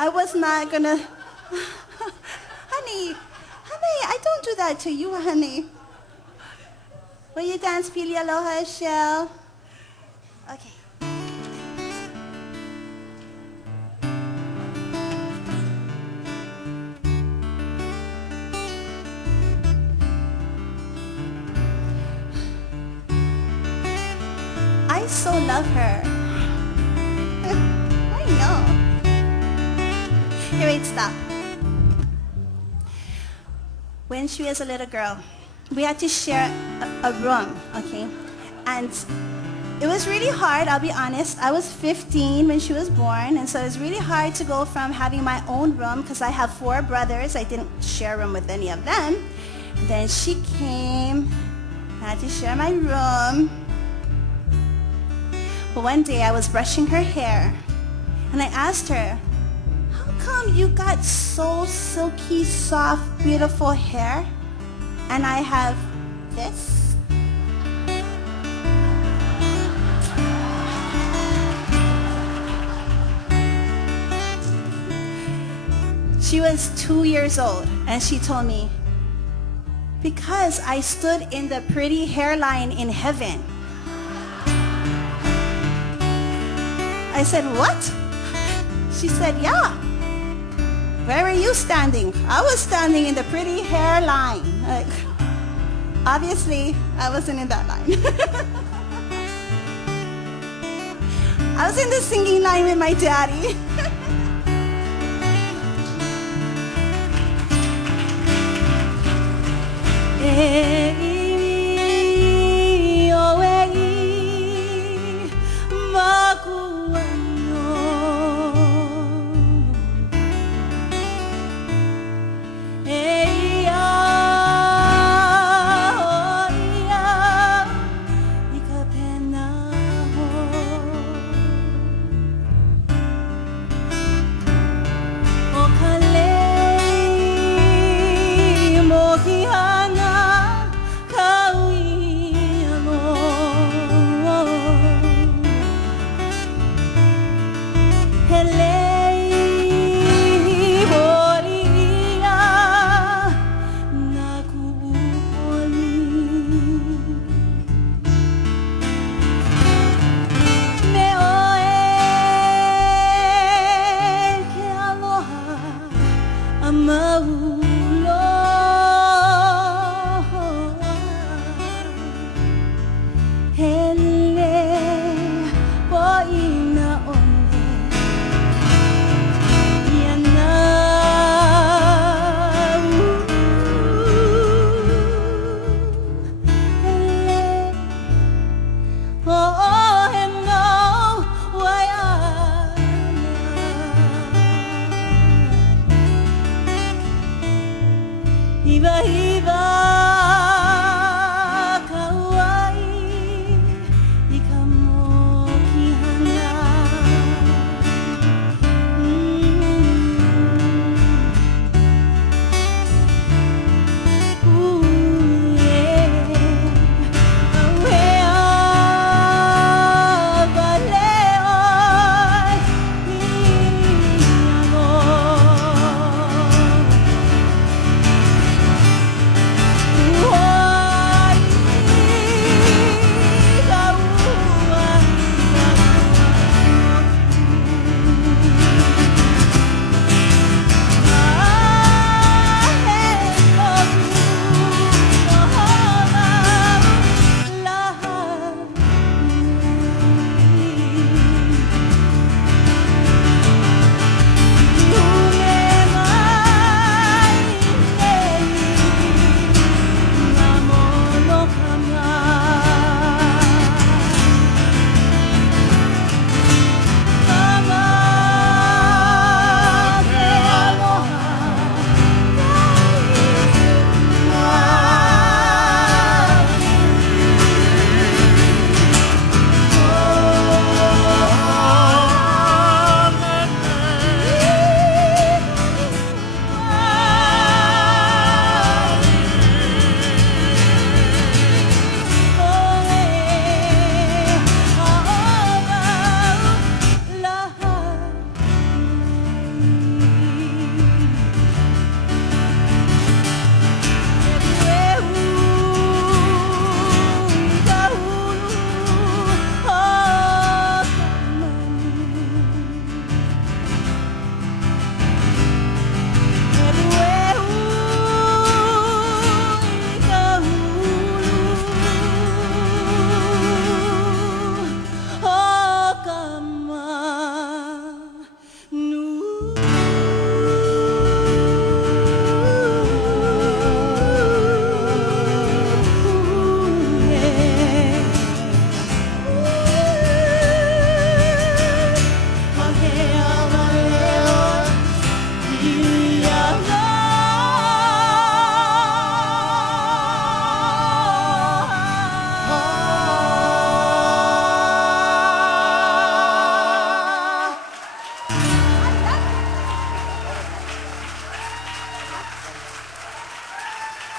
I was not gonna... honey, I don't do that to you, honey. Will you dance Pili Aloha, Shell? Okay. I so love her. I know. Here, wait, stop. When she was a little girl, we had to share a room, okay? And it was really hard, I'll be honest. I was 15 when she was born, and so it was really hard to go from having my own room, because I have 4 brothers. I didn't share a room with any of them. Then she came, I had to share my room. But one day I was brushing her hair, and I asked her, how come you got so silky, soft, beautiful hair, and I have this? She was 2 years old, and she told me, because I stood in the pretty hairline in heaven. I said, what? She said, yeah. Where were you standing? I was standing in the pretty hairline. Like, obviously, I wasn't in that line. I was in the singing line with my daddy.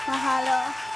Mahalo.